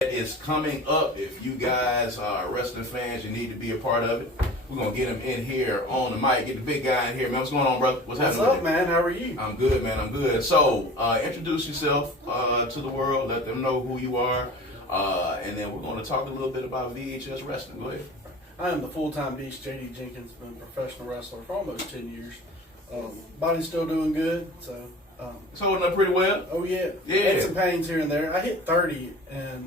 is coming up. If you guys are wrestling fans, you need to be a part of it. We're going to get him in here on the mic. Get the big guy in here, man. What's going on, brother? What's up, man? How are you? I'm good, man. I'm good. So, introduce yourself to the world. Let them know who you are. And then we're going to talk a little bit about VHS Wrestling. Go ahead. I am the full-time beast, JD Jenkins. Been a professional wrestler for almost 10 years. Body's still doing good, so... It's holding up pretty well? Oh, yeah. Yeah. Had some pains here and there. I hit 30, and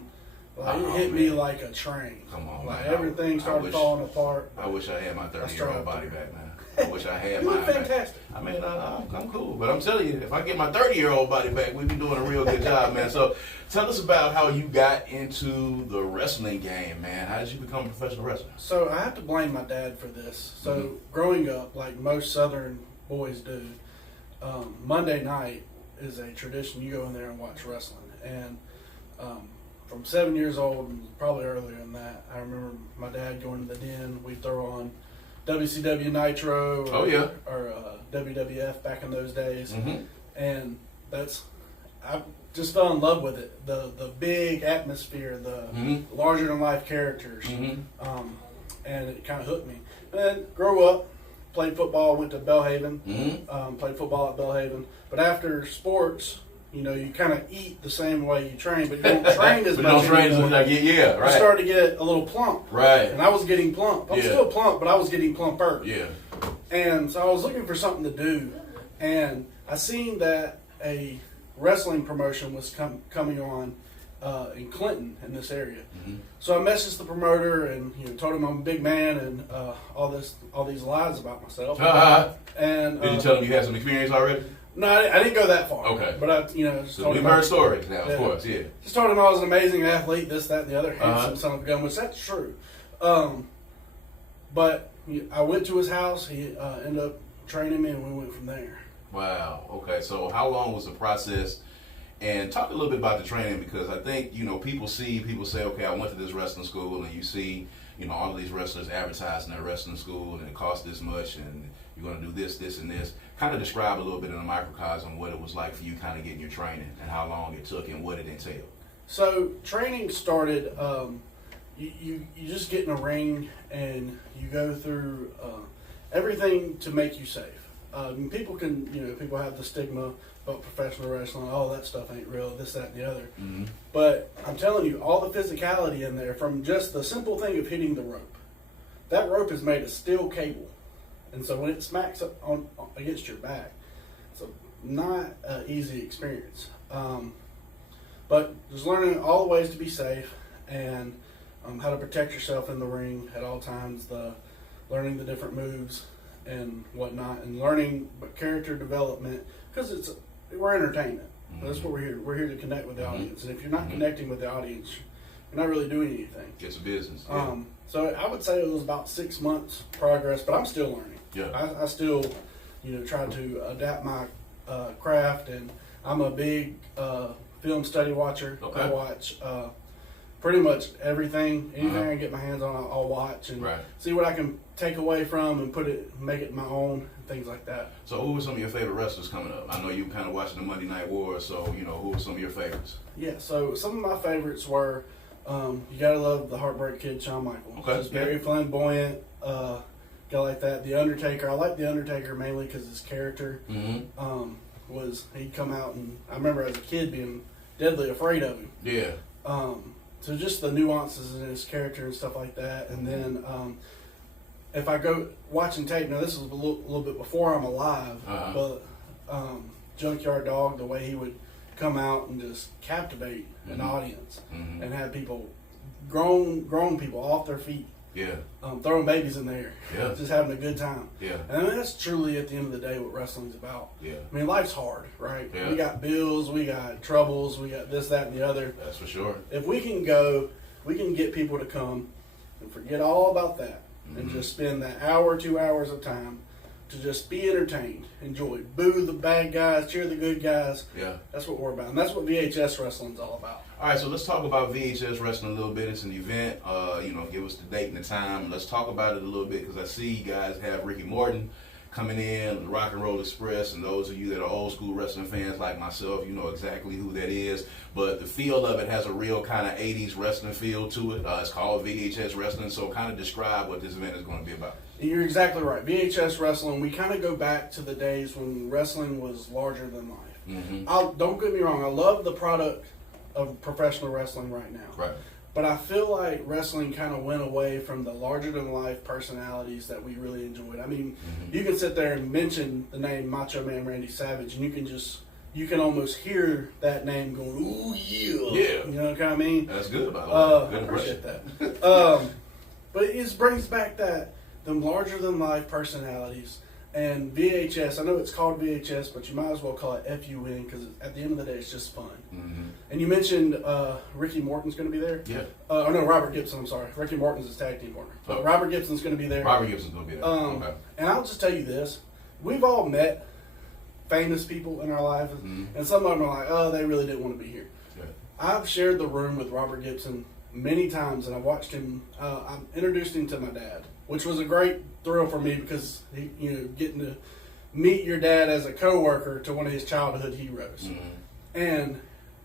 it hit me like a train. Come on, like man. Everything started falling apart. I wish I had my 30-year-old body back, man. I wish I had You mine look fantastic. back. I mean, I'm cool. But I'm telling you, if I get my 30-year-old body back, we've been doing a real good job, man. So tell us about how you got into the wrestling game, man. How did you become a professional wrestler? So I have to blame my dad for this. So growing up, like most Southern boys do, Monday night is a tradition. You go in there and watch wrestling. And from 7 years old, and probably earlier than that, I remember my dad going to the den. We'd throw on WCW Nitro or WWF back in those days. And I just fell in love with it. The big atmosphere, the larger than life characters. And it kind of hooked me. And then grew up, played football, went to Belhaven, played football at Belhaven. But after sports, you know, you kind of eat the same way you train, but you don't train as much. You don't train as much. Right. You start to get a little plump. Right. And I was getting plump. I'm still plump, but I was getting plumper. Yeah. And so I was looking for something to do. And I seen that a wrestling promotion was coming on in Clinton, in this area. So I messaged the promoter and told him I'm a big man and all these lies about myself. And did you tell him you had some experience already? No, I didn't go that far. Okay. But I, just so told we've him heard stories now, of course, yeah. Just told him I was an amazing athlete, this, that, and the other, handsome son of a gun, which that's true. But I went to his house. He ended up training me, and we went from there. Wow. Okay. So how long was the process? And talk a little bit about the training, because I think, people say, okay, I went to this wrestling school, and you see, all of these wrestlers advertising their wrestling school, and it costs this much, and you're going to do this, this, and this. Kind of describe a little bit in a microcosm what it was like for you kind of getting your training and how long it took and what it entailed. So training started, you just get in a ring and you go through everything to make you safe. People people have the stigma about professional wrestling. Oh, that stuff ain't real, this, that, and the other. But I'm telling you, all the physicality in there, from just the simple thing of hitting the rope. That rope is made of steel cable. And so when it smacks up against your back, it's not an easy experience. But just learning all the ways to be safe and how to protect yourself in the ring at all times, learning the different moves and whatnot, and learning character development, because we're entertainment. That's what we're here. We're here to connect with the audience. And if you're not connecting with the audience, you're not really doing anything. It's a business. So I would say it was about 6 months progress, but I'm still learning. Yeah. I still, try to adapt my craft, and I'm a big film study watcher. Okay. I watch pretty much everything. Anything I can get my hands on, I'll watch and see what I can take away from and make it my own, things like that. So who were some of your favorite wrestlers coming up? I know you kind of watching the Monday Night War, so, who were some of your favorites? Yeah, so some of my favorites were, you gotta love the Heartbreak Kid, Shawn Michaels. Okay. Just very flamboyant, guy like that. The Undertaker, I like The Undertaker mainly because his character he'd come out, and I remember as a kid being deadly afraid of him. Yeah. So just the nuances in his character and stuff like that. And then if I go watching tape, now this was a little bit before I'm alive, but Junkyard Dog, the way he would come out and just captivate an audience and have people, grown people off their feet. Yeah. Throwing babies in the air. Yeah. Just having a good time. Yeah. And that's truly, at the end of the day, what wrestling's about. Yeah. I mean, life's hard, right? Yeah. We got bills, we got troubles, we got this, that, and the other. That's for sure. If we can get people to come and forget all about that and just spend that hour, 2 hours of time to just be entertained, enjoy, boo the bad guys, cheer the good guys. Yeah. That's what we're about. And that's what VHS Wrestling's all about. All right, so let's talk about VHS Wrestling a little bit. It's an event. Give us the date and the time. Let's talk about it a little bit, because I see you guys have Ricky Morton coming in, the Rock and Roll Express, and those of you that are old school wrestling fans like myself, you know exactly who that is. But the feel of it has a real kind of 80s wrestling feel to it. It's called VHS Wrestling, so kind of describe what this event is going to be about. You're exactly right. VHS Wrestling, we kind of go back to the days when wrestling was larger than life. Don't get me wrong, I love the product of professional wrestling right now. Right. But I feel like wrestling kind of went away from the larger-than-life personalities that we really enjoyed. I mean, you can sit there and mention the name Macho Man Randy Savage, and you can almost hear that name going, ooh, yeah. Yeah. You know what I mean? That's good, by the way. Good I appreciate impression. that. But it just brings back them larger-than-life personalities. And VHS, I know it's called VHS, but you might as well call it FUN because at the end of the day, it's just fun. And you mentioned Ricky Morton's going to be there? Yeah. No, Robert Gipson, I'm sorry. Ricky Morton's his tag team partner. Oh. Robert Gibson's going to be there. Robert Gipson's going to be there. Okay. And I'll just tell you this. We've all met famous people in our lives, and some of them are like, oh, they really didn't want to be here. Yeah. I've shared the room with Robert Gipson many times, and I watched him. I introduced him to my dad, which was a great thrill for me because getting to meet your dad as a coworker to one of his childhood heroes, and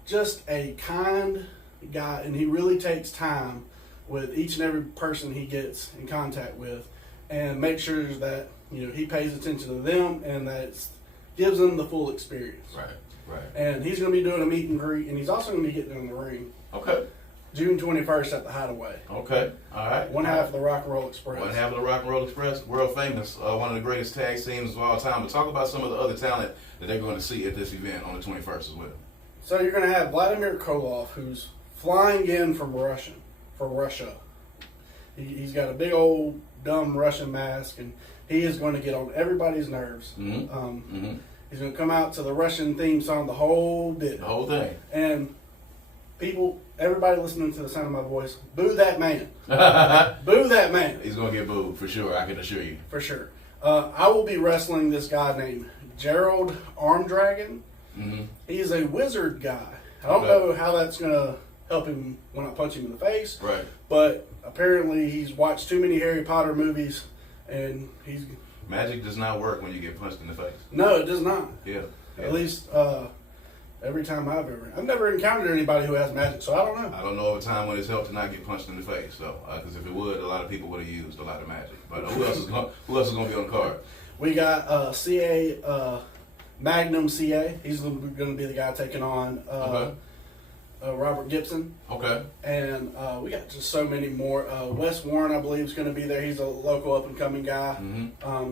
just a kind guy, and he really takes time with each and every person he gets in contact with, and make sure that he pays attention to them and that it gives them the full experience. Right. And he's going to be doing a meet and greet, and he's also going to be getting in the ring. Okay. June 21st at the Hideaway. Okay. All right. One half of the Rock and Roll Express. One half of the Rock and Roll Express, world famous, one of the greatest tag teams of all time. But talk about some of the other talent that they're going to see at this event on the 21st as well. So you're going to have Vladimir Koloff, who's flying in from Russia. He's got a big old dumb Russian mask, and he is going to get on everybody's nerves. He's going to come out to the Russian theme song, the whole bit. The whole thing. And everybody listening to the sound of my voice, boo that man. Boo that man. He's going to get booed, for sure, I can assure you. For sure. I will be wrestling this guy named Gerald Armdragon. He is a wizard guy. I don't know how that's going to help him when I punch him in the face. Right. But apparently he's watched too many Harry Potter movies, and he's... Magic does not work when you get punched in the face. No, it does not. Yeah. At least every time I've never encountered anybody who has magic, so I don't know. I don't know of a time when it's helped to not get punched in the face, so because if it would, a lot of people would have used a lot of magic. But who else is going to be on the card? We got CA Magnum CA. He's going to be the guy taking on Robert Gipson. Okay. And we got just so many more. Wes Warren, I believe, is going to be there. He's a local up-and-coming guy.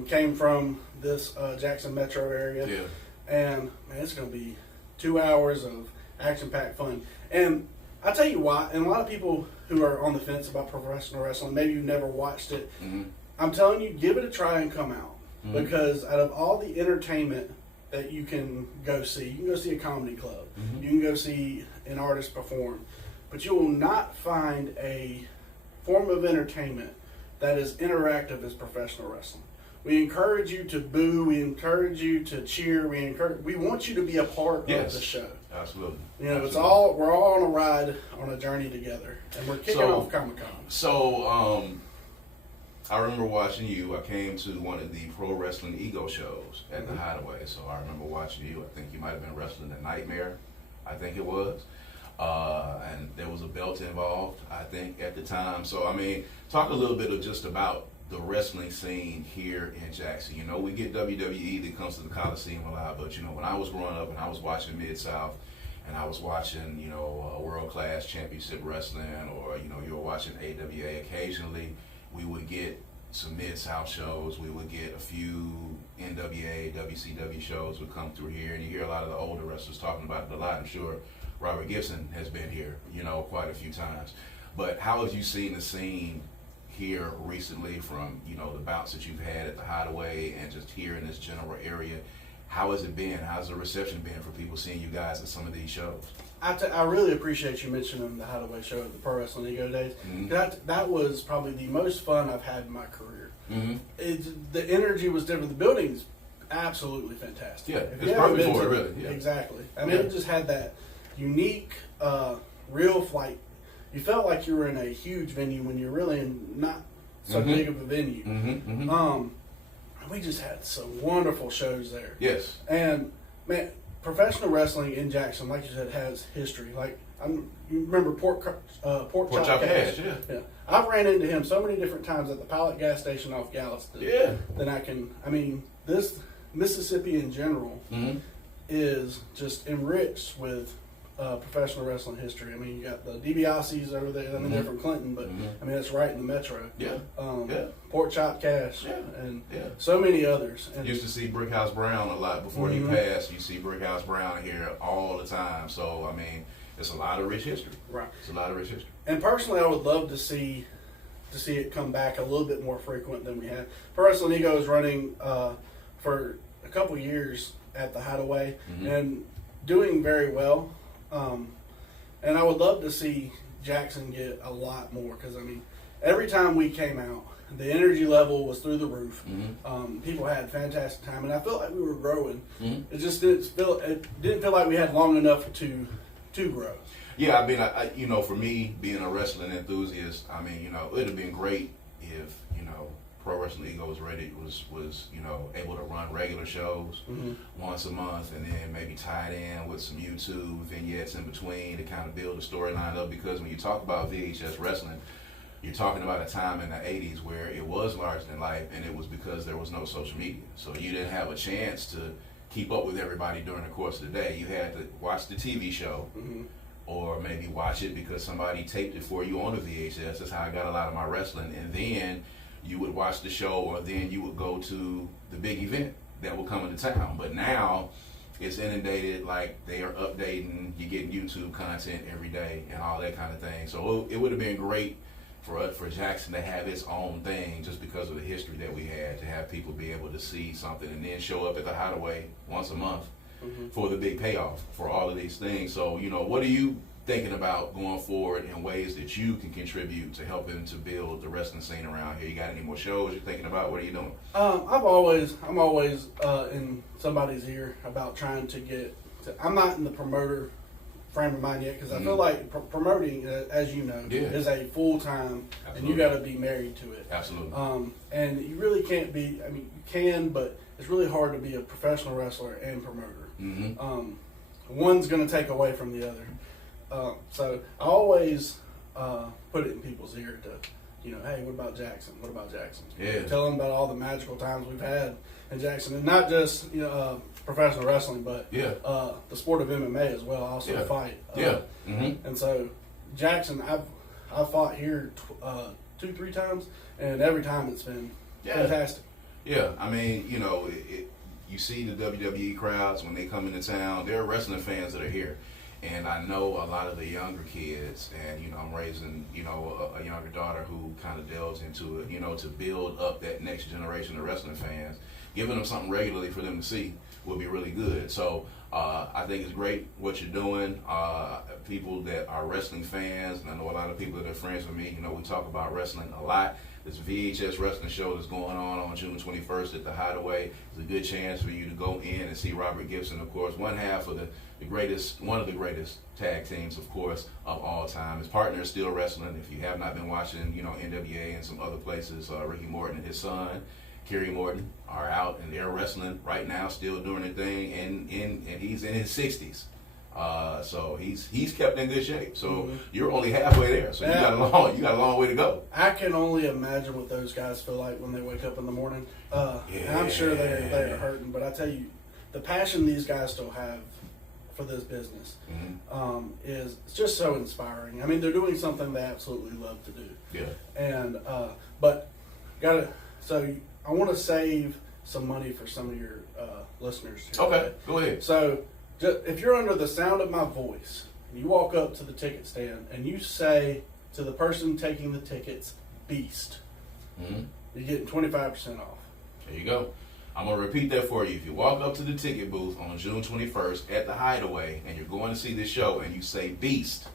Came from this Jackson metro area. Yeah. And, man, it's going to be 2 hours of action-packed fun. And I tell you why, and a lot of people who are on the fence about professional wrestling, maybe you've never watched it, I'm telling you, give it a try and come out. Because out of all the entertainment that you can go see a comedy club, you can go see an artist perform, but you will not find a form of entertainment that is interactive as professional wrestling. We encourage you to boo, we encourage you to cheer, we want you to be a part of the show. Absolutely. It's we're all on a ride, on a journey together, and we're kicking off Comic-Con. So, I remember watching you. I came to one of the Pro Wrestling Ego shows at the Hideaway, so I remember watching you. I think you might have been wrestling the Nightmare, I think it was. And there was a belt involved, I think, at the time. So, I mean, talk a little bit of just about the wrestling scene here in Jackson. We get WWE that comes to the Coliseum a lot, but, when I was growing up and I was watching Mid-South, and I was watching, world-class championship wrestling, or, you were watching AWA occasionally, we would get some Mid-South shows. We would get a few NWA, WCW shows would come through here, and you hear a lot of the older wrestlers talking about it a lot. I'm sure Robert Gipson has been here, quite a few times. But how have you seen the scene here recently from, the bouts that you've had at the Hideaway and just here in this general area? How has it been? How's the reception been for people seeing you guys at some of these shows? I really appreciate you mentioning the Hideaway show at the Pro Wrestling Ego Days. That was probably the most fun I've had in my career. The energy was different. The building's absolutely fantastic. Yeah, it's perfect for it, really. Yeah. Exactly. I mean, it just had that unique, real flight. You felt like you were in a huge venue when you're really in not so big of a venue. we just had some wonderful shows there. Yes. And man, professional wrestling in Jackson, like you said, has history. Like you remember Pork Chop Cash? Yeah. I've ran into him so many different times at the Pilot gas station off Galveston. Yeah. That I mean, this Mississippi in general is just enriched with professional wrestling history. I mean, you got the DiBiase's over there. I mean, they're from Clinton, but I mean, that's right in the metro. Yeah. Pork Chop Cash. Yeah. And Yeah. so many others. And used to see Brickhouse Brown a lot before he passed. You see Brickhouse Brown here all the time. So, I mean, it's a lot of rich history. Right. It's a lot of rich history. And personally, I would love to see it come back a little bit more frequent than we had. Pro Wrestling Ego is running for a couple years at the Hideaway and doing very well. And I would love to see Jackson get a lot more because, I mean, every time we came out, the energy level was through the roof. People had a fantastic time, and I felt like we were growing. It just didn't feel like we had long enough to grow. Yeah, I mean, you know, for me, being a wrestling enthusiast, I mean, you know, it would have been great if, you know, Pro Wrestling Ego was you know, able to run regular shows once a month and then maybe tie it in with some YouTube vignettes in between to kind of build the storyline up, because when you talk about VHS Wrestling, you're talking about a time in the 80s where it was larger than life, and it was because there was no social media. So you didn't have a chance to keep up with everybody during the course of the day. You had to watch the TV show or maybe watch it because somebody taped it for you on the VHS. That's how I got a lot of my wrestling. And then you would watch the show, or then you would go to the big event that would come into town. But now it's inundated, like they are updating, you're getting YouTube content every day and all that kind of thing. So it would have been great for Jackson to have its own thing, just because of the history that we had, to have people be able to see something and then show up at the Hideaway once a month for the big payoff for all of these things. So, you know, what are you thinking about going forward in ways that you can contribute to helping to build the wrestling scene around here? You got any more shows you're thinking about? What are you doing? I'm always in somebody's ear about trying to get I'm not in the promoter frame of mind yet, because I feel like promoting, as you know, is a full-time, and you got to be married to it. Absolutely. And you really can't be, I mean, you can, but it's really hard to be a professional wrestler and promoter. One's going to take away from the other. So I always put it in people's ear to, you know, hey, what about Jackson? What about Jackson? Yeah. Tell them about all the magical times we've had in Jackson, and not just, you know, professional wrestling, but the sport of MMA as well. I also fight. And so Jackson, I've fought here 2-3 times, and every time it's been fantastic. Yeah, I mean, you know, you see the WWE crowds when they come into town. There are wrestling fans that are here. And I know a lot of the younger kids, and, you know, I'm raising, you know, a younger daughter who kind of delves into it, you know, to build up that next generation of wrestling fans. Giving them something regularly for them to see will be really good. So I think it's great what you're doing. People that are wrestling fans, and I know a lot of people that are friends with me, you know, we talk about wrestling a lot. This VHS Wrestling show that's going on June 21st at the Hideaway. It's a good chance for you to go in and see Robert Gipson, of course, one half of one of the greatest tag teams, of course, of all time. His partner is still wrestling. If you have not been watching, you know, NWA and some other places, Ricky Morton and his son, Kerry Morton, are out and they're wrestling right now, still doing their thing, and he's in his 60s. So he's kept in good shape. So you're only halfway there. So you got a long way to go. I can only imagine what those guys feel like when they wake up in the morning. And I'm sure they're hurting, but I tell you, the passion these guys still have for this business is just so inspiring. I mean, they're doing something they absolutely love to do. Yeah. And but so I want to save some money for some of your listeners here. Okay, go ahead. So if you're under the sound of my voice, and you walk up to the ticket stand and you say to the person taking the tickets, "Beast," you're getting 25% off. There you go. I'm going to repeat that for you. If you walk up to the ticket booth on June 21st at the Hideaway and you're going to see this show and you say "Beast,"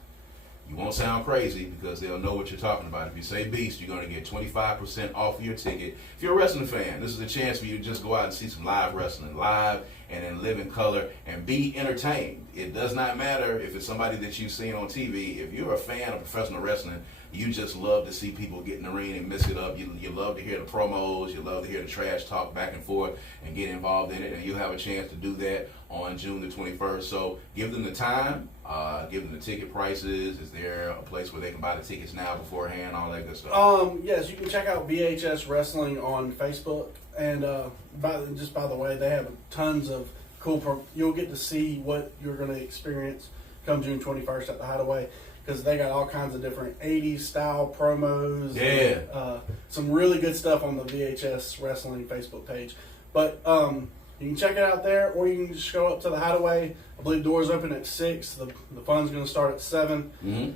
you won't sound crazy because they'll know what you're talking about. If you say "Beast," you're going to get 25% off of your ticket. If you're a wrestling fan, this is a chance for you to just go out and see some live wrestling, live and in living color and be entertained. It does not matter if it's somebody that you've seen on TV. If you're a fan of professional wrestling, you just love to see people get in the ring and mix it up. You love to hear the promos. You love to hear the trash talk back and forth and get involved in it. And you'll have a chance to do that on June the 21st. So give them the time. Give them the ticket prices. Is there a place where they can buy the tickets now beforehand, all that good stuff? Yes, you can check out VHS Wrestling on Facebook. And by the way, they have tons of cool. You'll get to see what you're going to experience come June 21st at the Hideaway, because they got all kinds of different 80s style promos. Yeah. And, some really good stuff on the VHS Wrestling Facebook page. But you can check it out there, or you can just go up to the Hideaway. I believe doors open at 6. The fun's going to start at 7. Mm-hmm.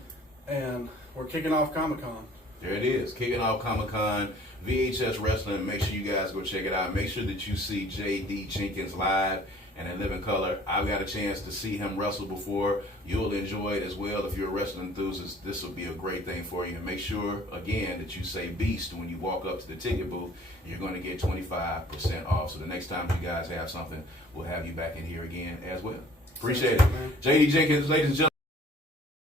And we're kicking off Comic-Con. There it is, kicking off Comic-Con, VHS Wrestling. Make sure you guys go check it out. Make sure that you see JD Jenkins live and in living color. I've got a chance to see him wrestle before. You'll enjoy it as well. If you're a wrestling enthusiast, this will be a great thing for you. And make sure, again, that you say Beast when you walk up to the ticket booth. You're going to get 25% off. So the next time you guys have something, we'll have you back in here again as well. Appreciate it. JD Jenkins, ladies and gentlemen.